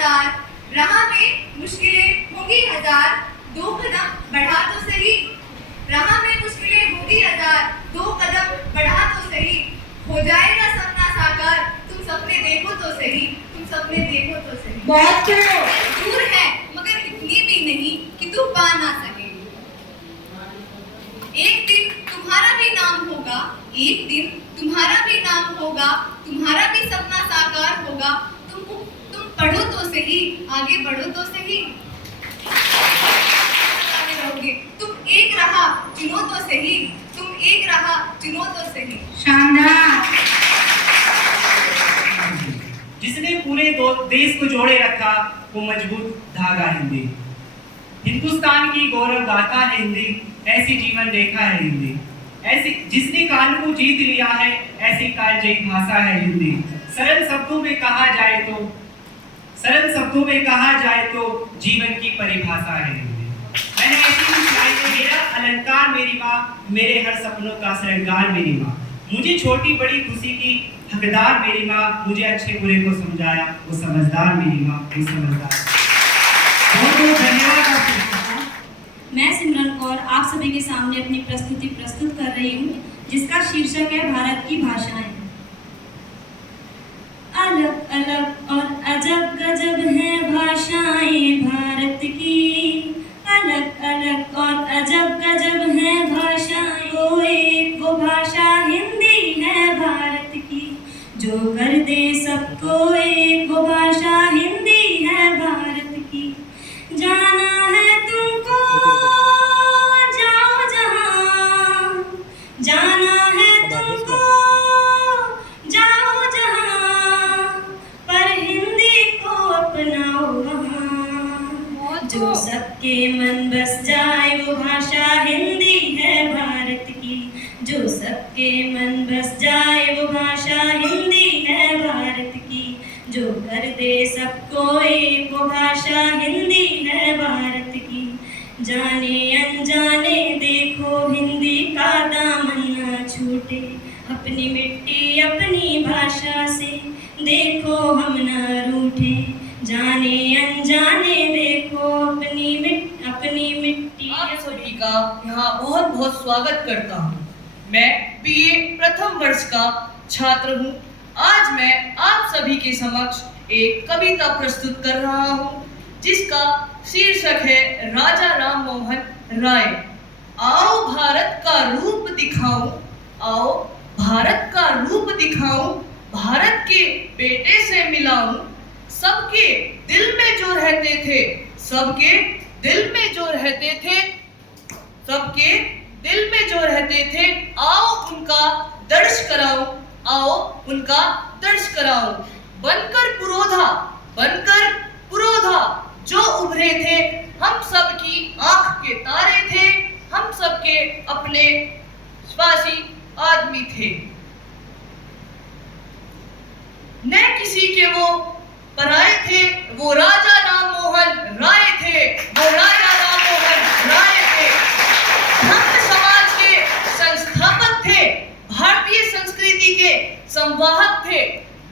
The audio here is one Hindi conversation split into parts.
हजार, राह में मुश्किलें होंगी हजार, 2 कदम बढ़ा तो सही। राह में मुश्किलें होंगी हजार, 2 कदम बढ़ा तो सही। हो जाएगा सपना साकार, तुम सपने देखो तो सही, तुम सपने देखो तो सही। बहुत दूर है मगर इतनी भी नहीं कि तू पा ना सके। एक दिन तुम्हारा भी नाम होगा, एक दिन तुम्हारा भी नाम होगा, तुम्हारा भी सपना साकार होगा। तुम पढ़ो तो सही, आगे बढ़ो तो सही। तुम एक राह चुनो तो सही, तुम एक राह चुनो तो सही। शानदार। जिसने पूरे देश को जोड़े रखा वो मजबूत धागा हिंदी। हिंदुस्तान की गौरव गाथा है हिंदी, ऐसी जीवन रेखा है हिंदी। ऐसी जिसने काल को जीत लिया है, ऐसी कालजयी भाषा है हिंदी। सरल शब्दों में कहा जाए तो जीवन की परिभाषा है हिंदी। मैंने ऐसी कुछ लाइनें, मेरा अलंकार मेरी माँ, मेरे हर सपनों का श्रृंगार मेरी माँ। मुझे छोटी बड़ी खुशी की हकदार मेरी माँ, मुझे अच्छे बुरे को समझाया वो समझदार मेरी माँ, वो समझदार। बहुत बहुत धन्यवाद। मैं सिमरन कौर आप सभी के सामने अपनी प्रस्तुति प्रस्तुत कर रही हूँ, जिसका शीर्षक है भारत की भाषाएं। अलग अलग और अजब गजब हैं भाषाएं भारत की, अलग अलग और अजब गजब हैं भाषाएं। वो एक वो भाषा हिंदी है भारत की, जो कर दे सबको एक। वो भाषा हिंदी है भारत की। जाना है तुमको जाओ जहां, जाना है तुमको जाओ जहां, पर हिंदी को अपनाओ वहां। जो सबके मन बस जाए वो भाषा हिंदी है भारत की, जो सबके मन बस जाए वो भाषा हिंदी है भारत की। जो कर दे सबको एक वो भाषा हिंदी है भारत की। जाने अनजाने देखो हिंदी का दामन न छूटे, अपनी मिट्टी अपनी भाषा से देखो हम न रूठे। जाने अनजाने देखो अपनी मिट्टी। आप सभी का यहाँ बहुत बहुत स्वागत करता हूँ। मैं बीए प्रथम वर्ष का छात्र हूँ। आज मैं आप सभी के समक्ष एक कविता प्रस्तुत कर रहा हूँ, जिसका शीर्षक है राजा राम मोहन राय। आओ भारत का रूप दिखाऊं, आओ भारत का रूप दिखाऊं, भारत के बेटे से मिलाऊं। सबके दिल में जो रहते थे, सबके दिल में जो रहते थे, सबके दिल में जो रहते थे, आओ उनका दर्श कराऊं, आओ उनका दर्श कराऊं। बनकर पुरोधा जो उभरे थे, हम सब की आंख के तारे थे, हम सब के अपने स्वासी आदमी थे। न किसी के वो पराए थे, वो राजा राम मोहन राय थे, वो राजा राम मोहन राय थे। हम समाज के संस्थापक थे, भारतीय संस्कृति के संवाहक थे।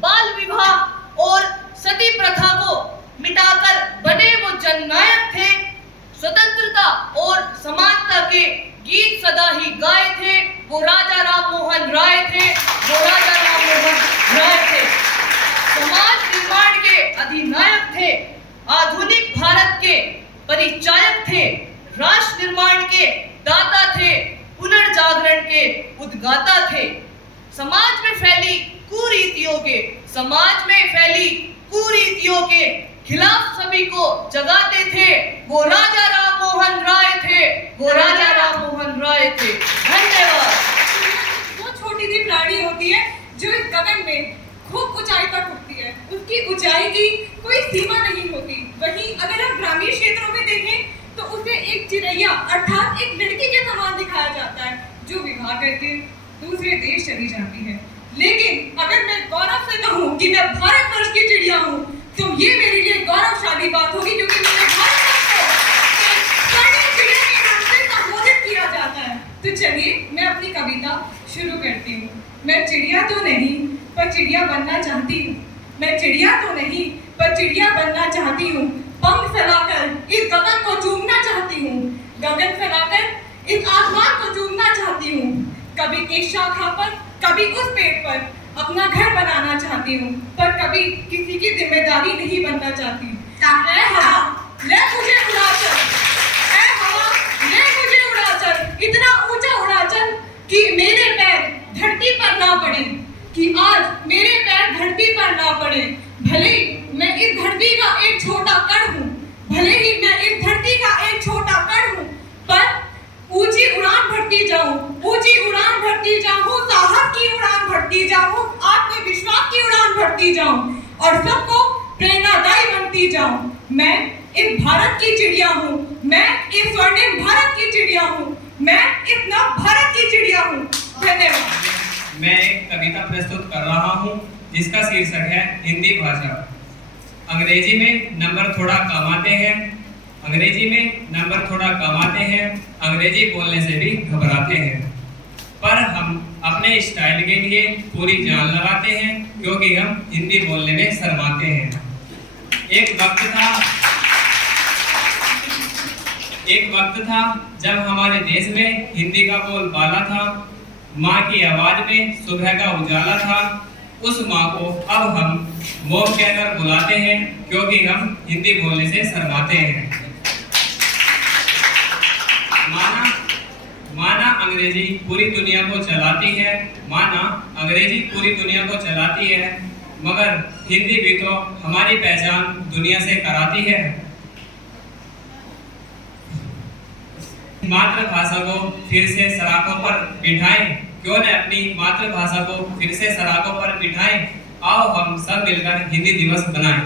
बाल विवाह और सती प्रथा को मिटाकर बने वो जननायक थे। स्वतंत्रता और समानता के गीत सदा ही गाए थे, वो राजा राम मोहन राय थे, वो राजा राम मोहन राय थे। समाज निर्माण के अधिनायक थे, आधुनिक भारत के परिचायक थे, राष्ट्र निर्माण के दाता थे, पुनर्जागरण के उद्गाता थे। समाज में फैली कुरीतियों के खिलाफ सभी को जगाते थे, वो राजा राम मोहन राय थे, वो राजा राम मोहन राय थे। धन्यवाद। वो छोटी सी प्राणी होती है जो एक गगन में खूब ऊंचाई तक उठती है, उसकी ऊंचाई की कोई सीमा नहीं होती। वहीं अगर हम ग्रामीण क्षेत्रों में देखें तो उसे एक चिड़ैया अर्थात एक लड़की के समान दिखाया जाता है, जो विवाह करके दूसरे देश चली जाती है। लेकिन अगर मैं गौरव से कहूँ कि मैं भारतवर्ष की चिड़िया हूँ, तो ये मेरे लिए गौरवशाली बात होगी, क्योंकि मेरे भारतवर्ष को चिड़िया के नाम से संबोधित किया जाता है। तो चलिए मैं अपनी कविता शुरू करती हूँ। मैं चिड़िया तो नहीं पर चिड़िया बनना चाहती हूँ, मैं चिड़िया तो नहीं पर चिड़िया बनना चाहती हूँ। पंख फैलाकर इस गगन को चूमना चाहती हूँ। गगन फैलाकर इस आसमान को चूमना चाहती हूँ। कभी इस शाखा पर, कभी उस पेड़ पर अपना घर बनाना चाहती हूँ, पर कभी किसी की जिम्मेदारी नहीं बनना चाहती। ऐ हवा, ले मुझे उड़ा चल। ऐ हवा, ले मुझे उड़ा चल। इतना ऊंचा उड़ा चल कि मेरे पैर धरती पर ना पड़े, कि आज मेरे पैर धरती पर ना पड़े। भले ही मैं इस धरती का एक छोटा कण हूँ, भले ही मैं इस धरती का एक छोटा कण हूँ, पर ऊंची उड़ान भरती जाऊं, ऊंची उड़ान भरती जाऊं, साहस की उड़ान भरती जाऊं, आत्मविश्वास की उड़ान भरती जाऊं और सबको प्रेरणादायी बनती जाऊं। मैं इस भारत की चिड़िया हूँ, मैं इस स्वर्णिम भारत की चिड़िया हूँ, मैं इस नव भारत की चिड़िया हूँ। धन्यवाद। मैं एक कविता प्रस्तुत कर रहा हूँ जिसका शीर्षक है हिंदी भाषा। अंग्रेजी में नंबर थोड़ा कम आते हैं, अंग्रेजी में नंबर थोड़ा कम आते हैं, अंग्रेजी बोलने से भी घबराते हैं, पर हम अपने स्टाइल के लिए पूरी जान लगाते हैं क्योंकि हम हिंदी बोलने में शर्माते हैं। एक वक्त था जब हमारे देश में हिंदी का बोलबाला था। माँ की आवाज में सुबह का उजाला था। उस माँ को अब हम मॉम कहकर बुलाते हैं क्योंकि हम हिंदी बोलने से शर्माते हैं। माना अंग्रेजी पूरी दुनिया को चलाती है, माना अंग्रेजी पूरी दुनिया को चलाती है, मगर हिंदी भी तो हमारी पहचान दुनिया से कराती है। मातृभाषा को फिर से सड़कों पर बिठाएं, क्यों न अपनी मातृभाषा को फिर से सड़कों पर बिठाएं। आओ हम सब मिलकर हिंदी दिवस बनाएं।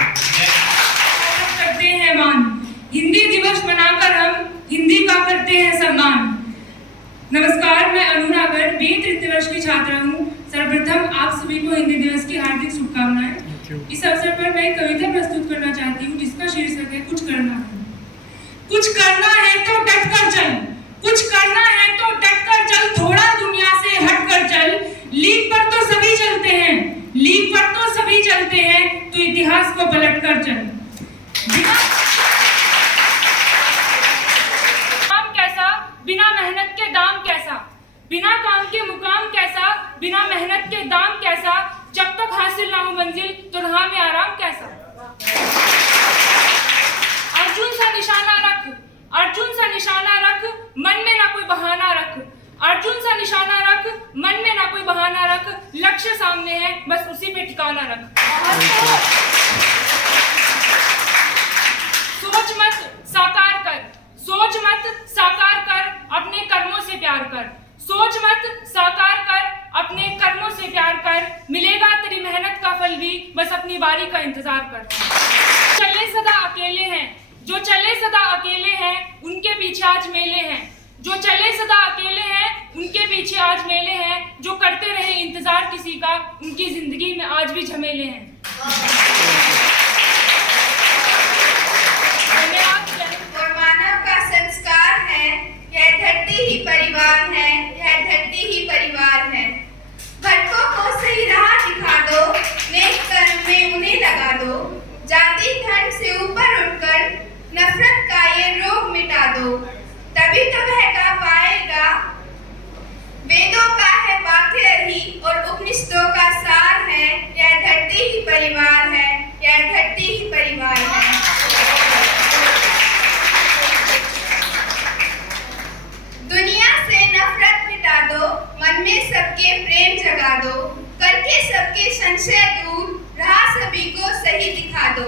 करते हैं मान, हिंदी दिवस मनाकर हम हिंदी का करते हैं सम्मान। नमस्कार, मैं अनुरागर बी तृतीय वर्ष की छात्रा हूँ। सर्वप्रथम आप सभी को हिंदी दिवस की हार्दिक शुभकामनाएं। इस अवसर पर मैं एक कविता प्रस्तुत करना चाहती हूँ जिसका शीर्षक है कुछ करना है। कुछ करना है तो डट कर चल, कुछ करना है तो डट कर चल, थोड़ा दुनिया से हट कर चल। लीक पर तो सभी चलते हैं, लीक पर तो सभी चलते हैं, तो इतिहास को पलट कर चल। बिना मेहनत के दाम कैसा, बिना काम के मुकाम कैसा, बिना मेहनत के दाम कैसा, जब तक हासिल ना हो मंजिल तो राह में आराम कैसा। अर्जुन सा निशाना रख, अर्जुन सा निशाना रख, मन में ना कोई बहाना रख। अर्जुन सा निशाना रख, मन में ना कोई बहाना रख, लक्ष्य सामने है बस उसी पे ठिकाना रख। सोच मत साकार कर, सोच मत साकार कर, अपने कर्मों से प्यार कर। सोच मत साकार कर, अपने कर्मों से प्यार कर, मिलेगा तेरी मेहनत का फल भी, बस अपनी बारी का इंतजार कर। चले सदा अकेले हैं, जो चले सदा अकेले हैं, उनके पीछे आज मेले हैं। जो चले सदा अकेले हैं, उनके पीछे आज मेले हैं। जो करते रहे इंतजार किसी का, उनकी जिंदगी में आज भी झमेले हैं। संस्कार है, यह धरती ही परिवार है, यह धरती ही परिवार है। भटकों को सही राह दिखा दो, नेक कर्म में उन्हें लगा दो। जाति धर्म से ऊपर उठकर नफरत का ये रोग मिटा दो, तभी तो वह गा पाएगा। वेदों का है वाक्य ही और उपनिषदों का सार है, यह धरती ही परिवार है, यह धरती ही परिवार है। दुनिया से नफरत मिटा दो, मन में सबके प्रेम जगा दो, करके सबके संशय दूर, राह सभी को सही दिखा दो,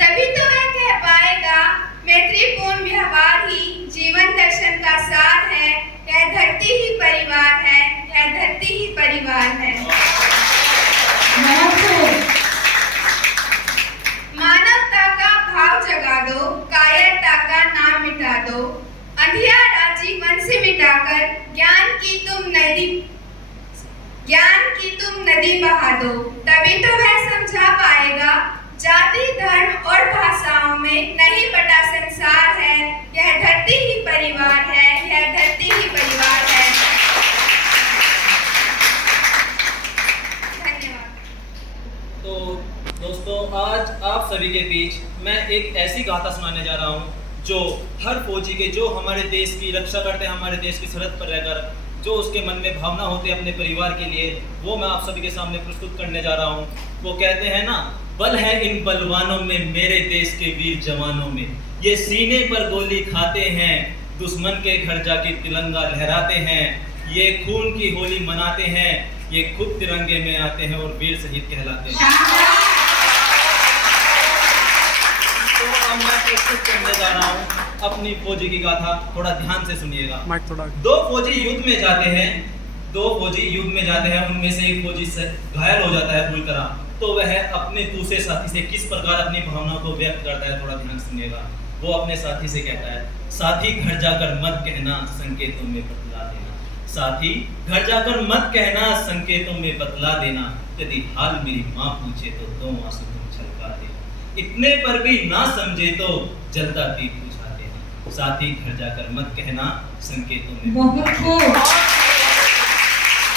तभी तो वह कह पाएगा मैत्रीपूर्ण व्यवहार ही जीवन दर्शन का सार है, यह धरती ही परिवार है, यह धरती ही परिवार है। मानवता का भाव जगा दो, कायरता का नाम मिटा दो, अंधियारा जीवन से मिटाकर ज्ञान की तुम नदी बहा दो, तभी तो वह समझा पाएगा जाति धर्म और भाषाओं में नहीं बटा संसार है, यह धरती ही परिवार है, यह धरती ही परिवार है। तो दोस्तों, आज आप सभी के बीच मैं एक ऐसी गाथा सुनाने जा रहा हूँ जो हर फौजी के, जो हमारे देश की रक्षा करते हैं, हमारे देश की सरहद पर रहकर, जो उसके मन में भावना होती है अपने परिवार के लिए, वो मैं आप सभी के सामने प्रस्तुत करने जा रहा हूँ। वो कहते हैं ना, बल है इन बलवानों में, मेरे देश के वीर जवानों में, ये सीने पर गोली खाते हैं, दुश्मन के घर जाके तिरंगा लहराते हैं, ये खून की होली मनाते हैं, ये खुद तिरंगे में आते हैं और वीर शहीद कहलाते हैं। तो अब मैं प्रस्तुत करने जा रहा हूँ अपनी फौजी की गाथा, थोड़ा ध्यान से सुनिएगा। दो फौजी युद्ध में जाते हैं, उनमें से एक फौजी घायल हो जाता है पूरी तरह, तो वह अपने दूसरे साथी से किस प्रकार अपनी भावनाओं को व्यक्त करता है, थोड़ा ध्यान सुनिएगा। वो अपने साथी से कहता है, साथी घर जाकर मत कहना, संकेतों में बतला देना। साथी घर जाकर मत कहना, संकेतों में बतला देना, यदि हाल मेरी माँ पूछे तो दो आंसू तुम छलका देना, इतने पर भी ना समझे तो जलता दीप बुझा देना। साथी घर जाकर मत कहना, संकेतों में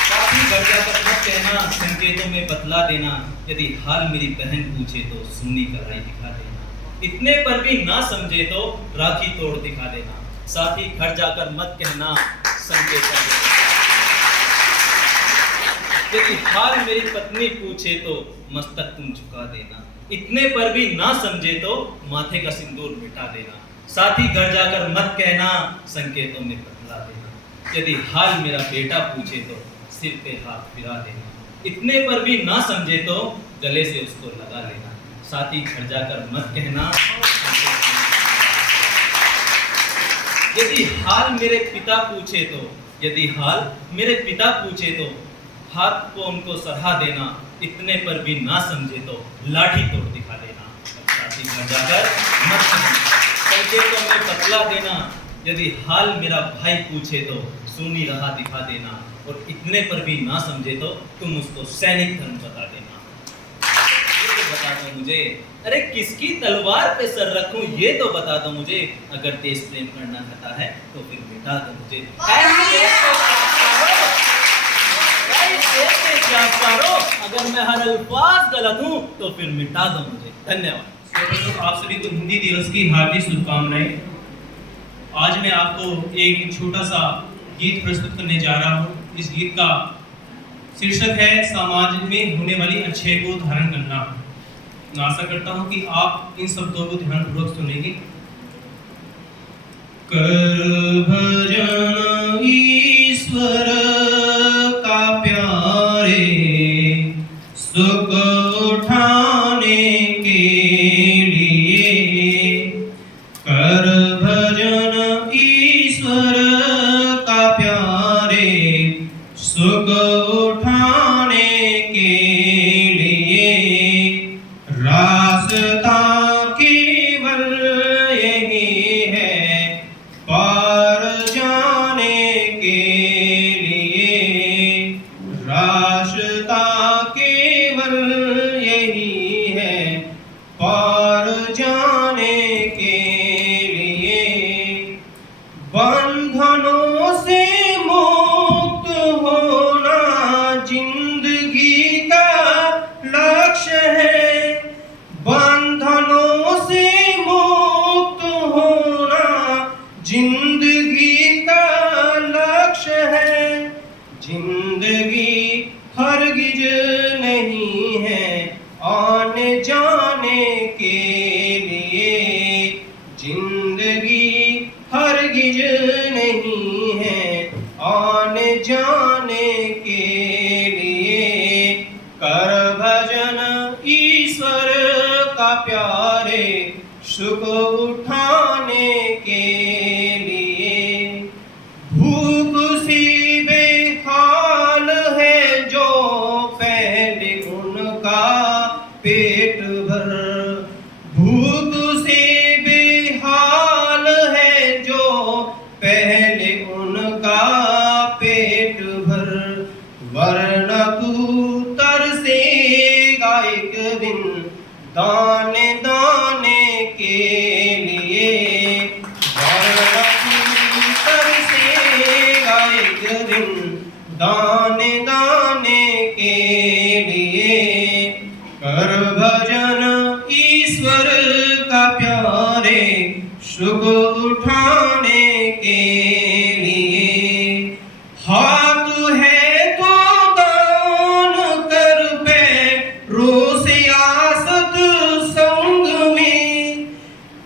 साथी घर जाकर मत कहना, संकेतों में बतला देना, यदि हाल मेरी बहन पूछे तो सुन्नी कलाई दिखा देना, इतने पर भी ना समझे तो राखी तोड़ दिखा देना। साथी घर जाकर मत कहना, संकेतों में, यदि हाल मेरी पत्नी पूछे तो मस्तक तुम झुका देना, इतने पर भी ना समझे तो माथे का सिंदूर मिटा देना। साथी घर जाकर मत कहना, संकेतों में बतला देना, यदि हाल मेरा बेटा पूछे तो सिर पे हाथ फिरा देना, इतने पर भी ना समझे तो गले से उसको लगा लेना। साथी घर जाकर मत कहना, यदि हाल मेरे पिता पूछे तो, यदि हाल मेरे पिता पूछे तो हाथ को उनको सराहा देना, इतने पर भी ना समझे तो लाठी तोड़ दिखा देना। साथी घर जाकर मत कहना, संकेतों में बतला देना, यदि हाल मेरा भाई पूछे तो सुनी राह दिखा देना, और इतने पर भी ना समझे तो तुम उसको सैनिक धर्म बता देना। ये तो बता दो मुझे, अरे किसकी तलवार पे सर रखूं ये तो बता दो मुझे, अगर देश प्रेम करना कहता है तो फिर मिटा दो मुझे। अगर मैं हर अल्फाज गलत हूँ तो फिर मिटा दो मुझे। धन्यवाद। तो आप सभी को हिंदी दिवस की हार्दिक शुभकामनाएं। आज मैं आपको एक छोटा सा गीत प्रस्तुत करने जा रहा हूँ। इस गीत का शीर्षक है समाज में होने वाली अच्छाई को धारण करना। मैं आशा करता हूँ कि आप इन शब्दों को ध्यानपूर्वक सुनेंगे। कर भजन ईश्वर का प्यारे, सुख उठाने के लिए, कर भजन ईश्वर का प्यारे, सुख उठाने के लिए, रास्ता केवल यही है पार जाने के लिए, रास्ता केवल यही है पार जाने के लिए, बंधनों से मुक्त होना जिंदगी का लक्ष्य है, बंधनों से मुक्त होना जिंदगी का लक्ष्य है, जिंदगी हरगिज नहीं है आने जाने के लिए, जिंदगी हरगिज नहीं है आने जाने के लिए, कर भजन ईश्वर का प्यारे, सुख उठाने के लिए, भूख सी बेहाल है जो पहले उनका पेट भर, भूख से बेहाल है जो पहले उनका पेट भर, वरना तू तरसेगा एक दिन दाने दाने के लिए, वरना तू तरसेगा एक दिन दाने दाने के लिए, कर भजन सुख उठाने के लिए। हाथ है तो दान कर पैरों से आसत संग में,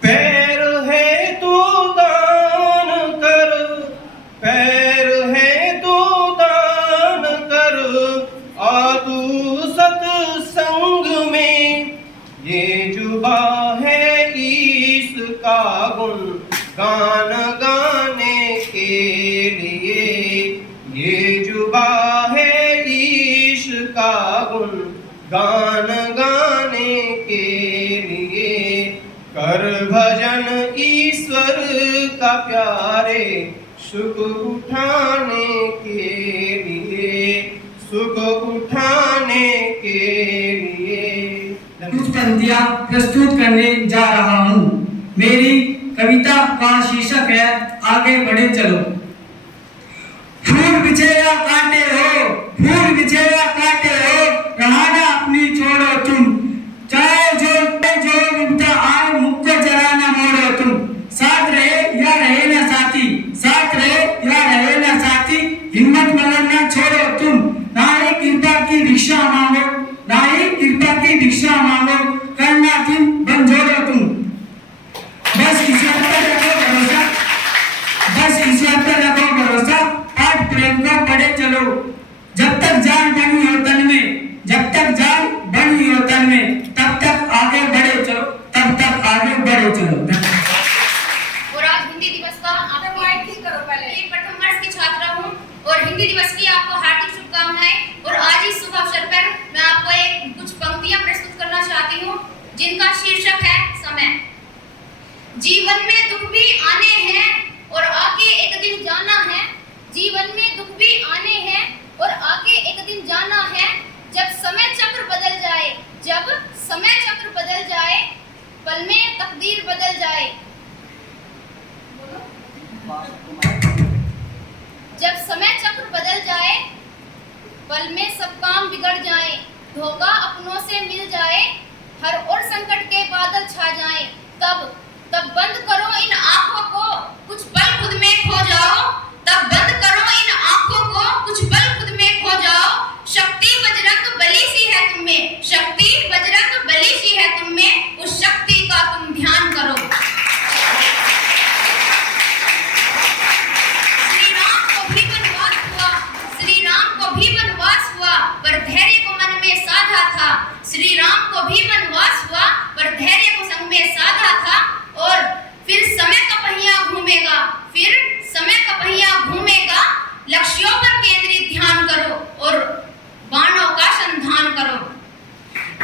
पैर है तो दान कर, पैर है तो दान कर आतु सत्संग में। ये जुबा है इसका गुण गान गाने के लिए, ये जुबा है इसका गुण गान गाने के लिए। कर भजन ईश्वर का प्यारे सुख उठाने के लिए, सुख उठाने के लिए। कुछ पंक्तियां प्रस्तुत करने जा रहा हूँ। मेरी कविता का शीर्षक है आगे बढ़े चलो। फूल बिछे या कांटे हो, फूल बिछे या कांटे हो, रहाना अपनी छोड़ो तुम, चाहे जो विपदा आए मुख को जरा न मोड़ो तुम। साथ रहे या रहे ना साथी, साथ रहे या रहे ना साथी, हिम्मत मगर न छोड़ो तुम। ना ही कृपा की भिक्षा मांगो, ना ही कृपा की भिक्षा मांगो, करना तुम बन जोड़ो तुम। बस ईश्वर पर रखो भरोसा, बस ईश्वर पर रखो भरोसा, पाठ प्रेम का पढ़े चलो। जब तक जान बनी हो तन में, जब तक जान बनी हो तन में, तब तक आगे बढ़े चलो, तब तक आगे बढ़े चलो। और आज हिंदी दिवस का आपको मैं प्रथम वर्ष की छात्रा हूँ और हिंदी दिवस की आपको हार्दिक शुभकामनाएं। और आज इस शुभ अवसर पर मैं आपको कुछ पंक्तियां प्रस्तुत करना चाहती हूँ जिनका शीर्षक है समय। जीवन में दुख भी आने हैं और आगे एक दिन जाना है, जीवन में दुख भी आने हैं और आगे एक दिन जाना है। जब समय चक्र बदल जाए, जब समय चक्र बदल जाए, पल में तकदीर बदल जाए। जब समय चक्र बदल जाए, पल में सब काम बिगड़ जाए, धोखा अपनों से मिल जाए, हर और संकट के बादल छा जाए, तब बंद करो इन आंखों को, कुछ पल खुद में खो जाओ। तब बंद करो इन आंखों को, कुछ पल खुद में खो जाओ। शक्ति बजरंग बली सी है तुम में, शक्ति बजरंग बली सी है तुम में, उस शक्ति का तुम ध्यान करो। श्री राम को भी वनवास हुआ, श्री राम को भी वनवास हुआ, पर धैर्य को मन में साधा था। श्री राम को भी वनवास हुआ, पर धैर्य को संग में साधा था। और फिर समय का पहिया घूमेगा, फिर समय का पहिया घूमेगा, लक्ष्यों पर केंद्रित ध्यान करो और बाणों का संधान करो।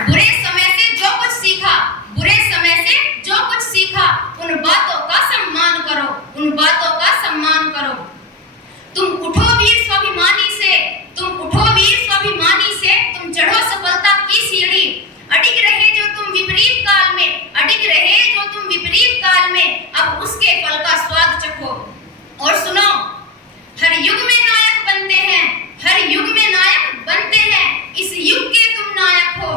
बुरे समय से जो कुछ सीखा, बुरे समय से जो कुछ सीखा, उन बातों का सम्मान करो, उन बातों का सम्मान करो। तुम उठो वीर स्वाभिमानी से, तुम उठो वीर स्वाभिमानी से, तुम चढ़ो सफलता की सीढ़ी। अडिग रहे जो तुम विपरीत काल में, अडिग रहे जो तुम विपरीत काल में, अब उसके फल का स्वाद चखो। और सुनो, हर युग में नायक बनते हैं, हर युग में नायक बनते हैं, इस युग के तुम नायक हो।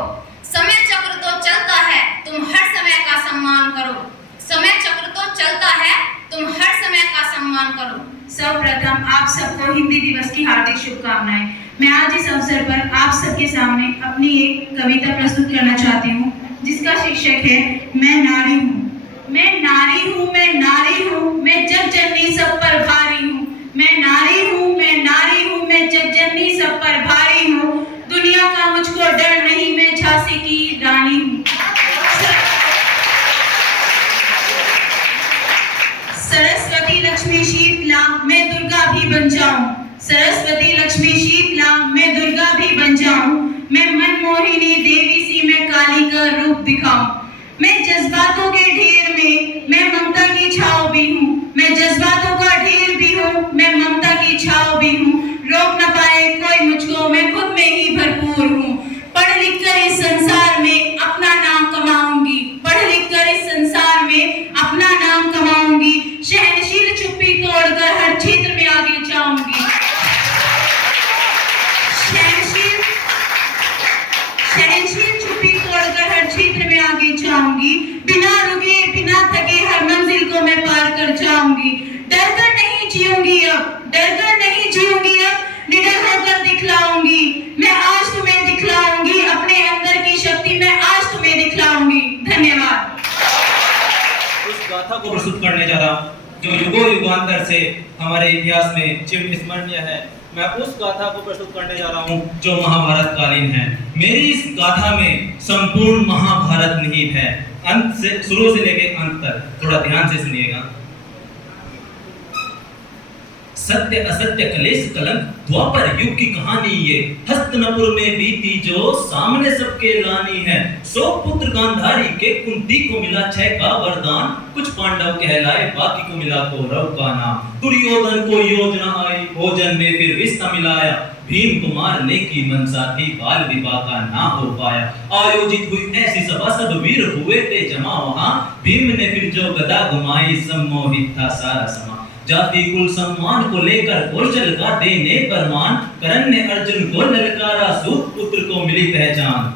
समय चक्र तो चलता है, तुम हर समय का सम्मान करो। समय चक्र तो चलता है, तुम हर समय का सम्मान करो। सर्वप्रथम आप सबको हिंदी दिवस की हार्दिक शुभकामनाएं। मैं आज इस अवसर पर आप सबके सामने अपनी एक कविता प्रस्तुत करना चाहती हूँ जिसका शीर्षक है मैं नारी हूँ। मैं नारी हूँ, मैं नारी हूँ, मैं जग जननी सब पर भारी हूँ। मैं नारी हूँ, मैं नारी हूँ, मैं जग जननी सब पर भारी हूँ। दुनिया का मुझको डर नहीं, मैं झांसी की रानी हूँ। सरस्वती लक्ष्मी शीतला मैं दुर्गा भी बन जाऊं, सरस्वती लक्ष्मी शीतला मैं दुर्गा भी बन जाऊं। मैं मनमोहिनी देवी सी मैं काली का रूप दिखाऊं। मैं जज्बातों के ढेर में मैं ममता की छाव भी हूँ। मैं जज्बातों का ढेर भी हूँ, मैं ममता की छाव भी हूँ। रोक न पाए कोई मुझको, मैं खुद में ही भरपूर हूँ। पढ़ लिख कर इस संसार में अपना नाम कमाऊंगी, पढ़ लिख कर इस संसार में अपना नाम कमाऊंगी। सहनशील चुप्पी तोड़कर हर क्षेत्र में आगे जाऊंगी। सहनशील चुप्पी तोड़कर हर क्षेत्र में आगे जाऊंगी। बिना रुके बिना थके हर मंजिल को मैं पार कर जाऊंगी। डरकर नहीं जीऊंगी अब, डरकर नहीं जीऊंगी अब, निडर होकर दिखलाऊंगी। मैं आज तुम्हें दिखलाऊंगी अपने अंदर की शक्ति, मैं आज तुम्हें दिखलाऊंगी। धन्यवाद। उस गाथा को प्रस्तुत करने जा रहा हूँ जो युगों युगांतर से हमारे इतिहास में चिरस्मरणीय है। मैं उस गाथा को प्रस्तुत करने जा रहा हूँ जो महाभारत कालीन है। मेरी इस गाथा में संपूर्ण महाभारत निहित है, अंत से शुरू से लेकर अंत तक। थोड़ा ध्यान से सुनिएगा। सत्य असत्य कलेश कलंक द्वापर युग की कहानी ये, हस्तिनापुर में बीती जो सामने सबके लानी है। 100 पुत्र गांधारी के, कुंती को मिला 6 का वरदान, कुछ पांडव कहलाए बाकी को मिला कौरव का नाम। दुर्योधन को योजना आई, भोजन में फिर रिश्ता मिलाया, भीम को मारने की मनसा थी, बाल विवाह का ना हो पाया। आयोजित हुई ऐसी सभा, सब वीर हुए थे जमा वहां, भीम ने फिर जो गदा घुमाई, सम्मोहित था सारा समा। जाति कुल सम्मान को लेकर कौशल का देने परमान, कर्ण ने अर्जुन को ललकारा, सूत पुत्र को मिली पहचान।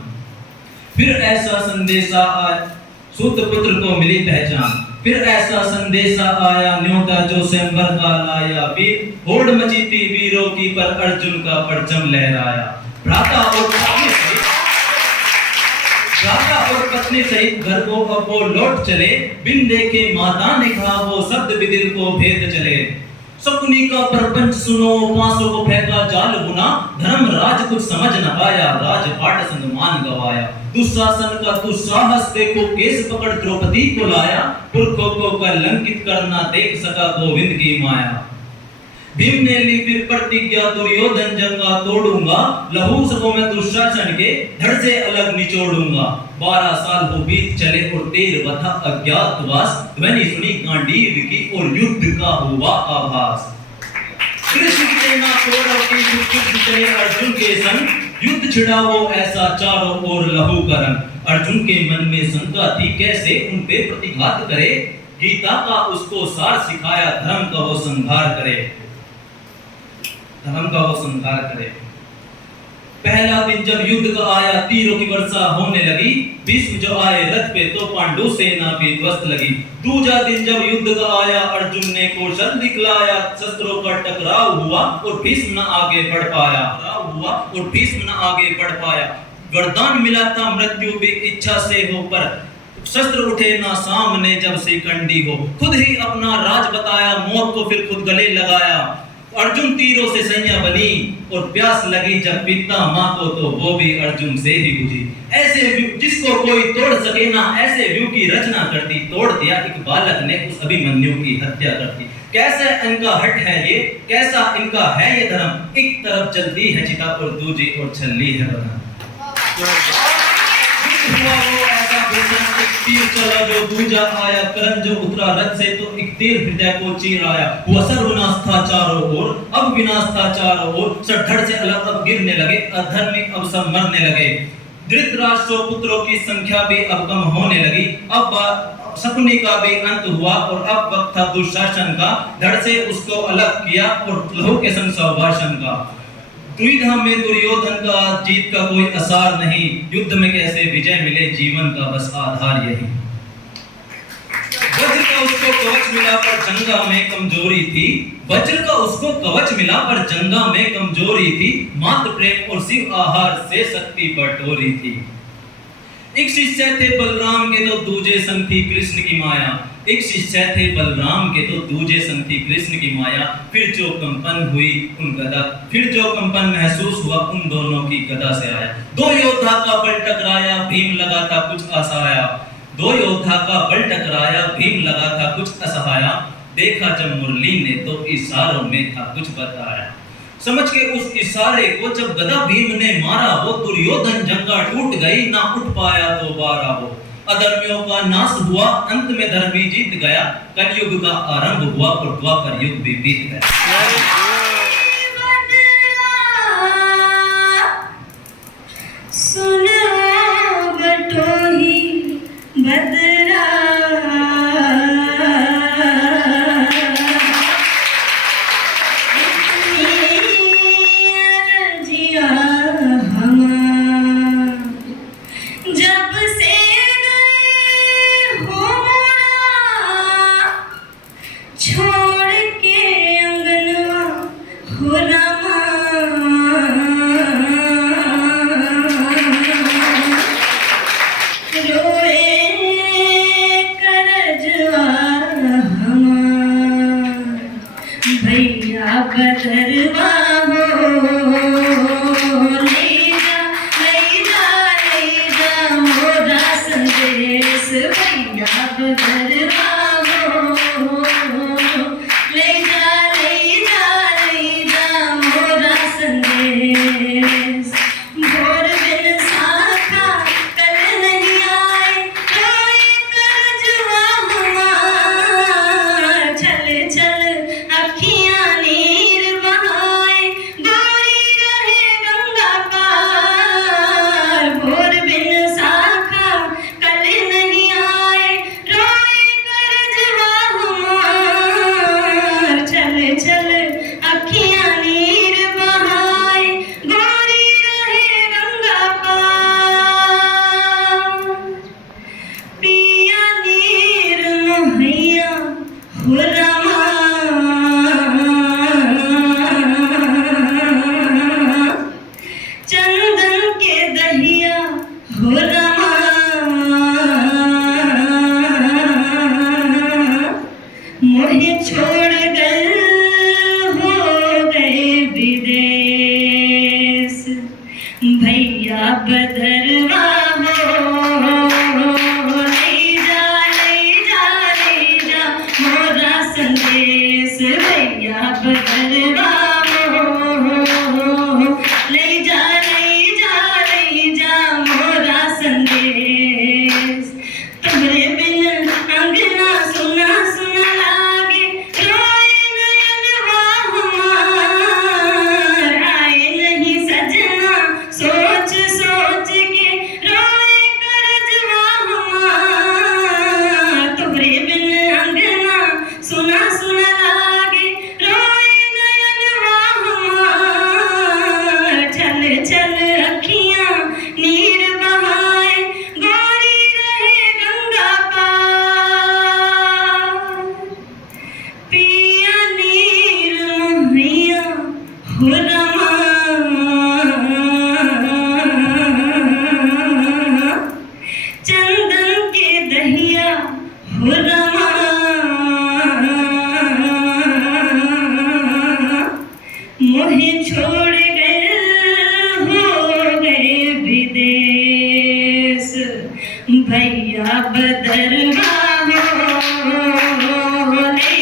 फिर ऐसा संदेशा आया, सूत पुत्र को मिली पहचान। फिर ऐसा संदेशा आया, न्योता जो स्वयंवर का लाया। वीर होड़ मची थी वीरों की, पर अर्जुन का परचम लहराया। भ्राता और पत्नी सहित घर को अब वो लौट चले, बिन देखे माता ने कहा वो शब्द भी दिल को भेद चले। शकुनी का प्रपंच सुनो, 500 को फेंका जाल बुना, धर्मराज कुछ समझ न पाया, राजपाट संग मान गवाया। दुशासन का दुस्साहस देखो, केस पकड़ द्रौपदी को लाया, पुरखों को कलंकित करना देख सका गोविंद की माया। भीम ने ली फिर प्रतिज्ञा, दुर्योधन जंगा तोड़ूंगा, लहू सबों में दुशासन के धड़ से अलग निचोड़ूंगा। 12 साल हो बीत चले और 13 था अज्ञातवास, ध्वनि सुनी गांडीव की और युद्ध का हुआ आभास। कृष्ण की सेना कौरव की युद्ध चले अर्जुन के संग, युद्ध छिड़ा वो ऐसा चारों ओर लहू का रंग। अर्जुन के मन में शंका थी, कैसे उन पे प्रतिघात करे, गीता का उसको सार सिखाया, धर्म का वो संहार करे, धर्म का वो संहार करे। पहला दिन जब युद्ध का आया, तीरों की वर्षा होने लगी, भीष्म जो आए रथ पे तो पांडु सेना भी ध्वस्त लगी। दूसरा दिन जब युद्ध का आया, अर्जुन ने कौशल दिखलाया, शस्त्रों का टकराव हुआ और भीष्म न आगे बढ़ पाया। वरदान मिला था मृत्यु भी इच्छा से हो, पर शस्त्र उठे ना सामने जब से कंडी हो। खुद ही अपना राज बताया, मौत को फिर खुद गले लगाया। अर्जुन तीरों से सैया बनी और प्यास लगी जब पिता माँ को, तो वो भी अर्जुन से ही बुझी। ऐसे जिसको कोई तोड़ सके ना, ऐसे व्यू की रचना करती, तोड़ दिया एक बालक ने उस अभिमन्यु की हत्या करती। कैसे इनका हट है ये, कैसा इनका है ये धर्म, एक तरफ जलती है चिता और दूसरी ओर छलनी है बदन। हुआ वो ऐसा भीषण, एक तीर चला जो दूजा आया, करण जो उतरा रथ से तो एक तीर हृदय को चीर आया। हुआ सर्वनाश था चारों ओर, अब विनाश था चारों ओर, सब धड़ से अलग अब गिरने लगे, अधर्मी अब सब मरने लगे। धृतराष्ट्र पुत्रों की संख्या भी अब कम होने लगी, अब शकुनी का भी अंत हुआ और अब वक्त था दुशासन का, धड़ से उसको अलग किया और लहू के संग सौभाषण का। द्विधा में दुर्योधन का जीत का कोई आसार नहीं, युद्ध में कैसे विजय मिले जीवन का बस आधार यही। वज्र का उसको कवच मिला पर जंगा में कमजोरी थी, वज्र का उसको कवच मिला पर जंगा में कमजोरी थी, मात्र प्रेम और शिव आहार से शक्ति बटोरी थी। एक शिष्य थे बलराम के तो दूजे संग थी कृष्ण की माया, एक शिष्य थे बलराम के तो दूजे संग थी कृष्ण की माया। फिर जो कंपन हुई उन गदा, फिर जो कंपन महसूस हुआ उन दोनों की गदा से आया। 2 योद्धा का बल टकराया, भीम लगा था कुछ असहाया। 2 योद्धा का बल टकराया, भीम लगा था कुछ असहाया। देखा जब मुरली ने तो इशारों में था कुछ बताया। समझ के उस इशारे को जब गदा भीम ने मारा, वो दुर्योधन जंगा टूट गई, ना उठ पाया दोबारा वो। अधर्मियों का नाश हुआ, अंत में धर्मी जीत गया, कलयुग का आरंभ हुआ और द्वापर युग भी बीत गया। भैया बदरवा हो ले जा मोरा संदेश भैया बदरवा हो ले जा मोरा संदेश तुम्हारे बिन अंगना सुना सुना लागे रोए नयनवा हमार आए नहीं सजना सोच सोच के रोए करजवा हमार तुम्हारे बिन अंगना सुना सुना लागे रोए नयनवा हमार चल चल अखियां नीर बहाए गोरी रहे गंगा पार पिया नीर मुहैया हो रमा चंदन के दहिया हो रमा मोहे छोड़ गए हो गए विदेश भैया बदरवा हो ले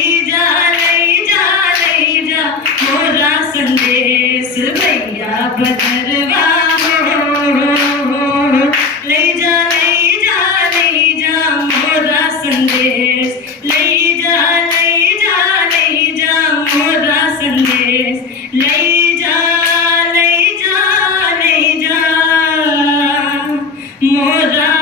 जा मोरा संदेश भैया बदरवा हो ले जा मोरा संदेश ले जा मोरा संदेश ले जा मोरा